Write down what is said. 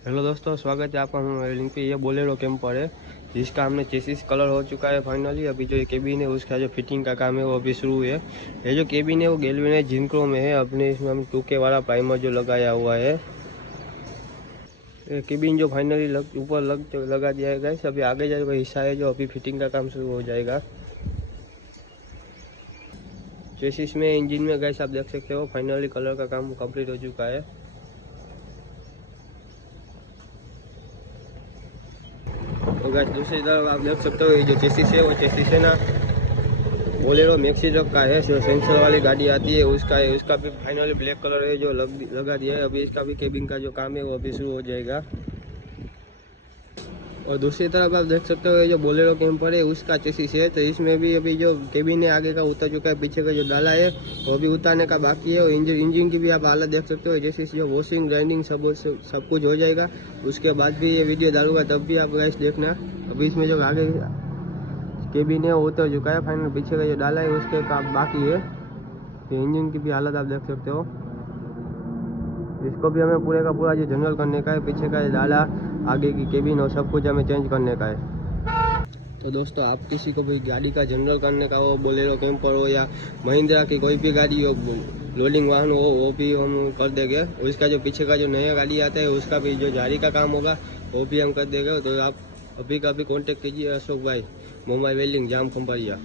Hello दोस्तों, स्वागत है आपका हमारे लिंक पे। ये बोलेरो कैंपर है जिसका हमने चेसिस कलर हो चुका है फाइनली। अभी जो ये केबिन है उसका जो फिटिंग का काम है वो अभी शुरू है। ये जो केबिन है वो गैल्वेनाइज्ड जिंक्रो में है। अपने इसमें हम 2K वाला प्राइमर जो लगाया हुआ है। ये केबिन जो फाइनली ऊपर लगा दिया है गाइस। अभी आगे जाएगा हिस्सा है जो अभी फिटिंग का काम शुरू हो जाएगा। चेसिस में इंजन में गाइस आप देख सकते हो फाइनली कलर का काम कंप्लीट हो चुका है। तो गाइस दूसरी तरफ आप देख सकते हो ये जो चेसिस है वो चेसिस है ना बोलेरो मैक्सी ट्रक का है। जो सेंसर वाली गाड़ी आती है उसका है। उसका भी फाइनली ब्लैक कलर है जो लगा दिया है। अभी इसका भी केबिन का जो काम है वो अभी शुरू हो जाएगा। और दूसरी तरफ आप देख सकते हो ये जो बोलेरो कैंपर है उसका चेसिस है। तो इसमें भी अभी जो केबिन है आगे का उतर चुका है, पीछे का जो डाला है वो भी उतारने का बाकी है। और इंजन की भी आप हालत देख सकते हो। जैसे जो वॉशिंग ग्राइंडिंग सब कुछ हो जाएगा। उसके बाद भी ये वीडियो डालूंगा तब भी आप गाइस देखना। अभी इसमें जो आगे केबिन है वो उतर चुका है फाइनल, पीछे का जो डाला है उसके काम बाकी है। ये इंजन की भी हालत आप देख सकते हो। इसको भी हमें पूरे का पूरा जो जनरल करने का है। पीछे का डाला, आगे की केबिन और सब कुछ हमें चेंज करने का है। तो दोस्तों आप किसी को भी गाड़ी का जनरल करने का हो, बोलेरो कैंपर हो या महिंद्रा की कोई भी गाड़ी हो, लोडिंग वाहन हो, वो भी हम कर देंगे। और इसका जो पीछे का जो नया गाड़ी आता है उसका भी जो जारी का काम होगा वो भी हम कर देंगे। तो आप अभी का भी कॉन्टेक्ट कीजिए अशोक भाई, मोबाइल वेल्डिंग, जाम खंभारिया।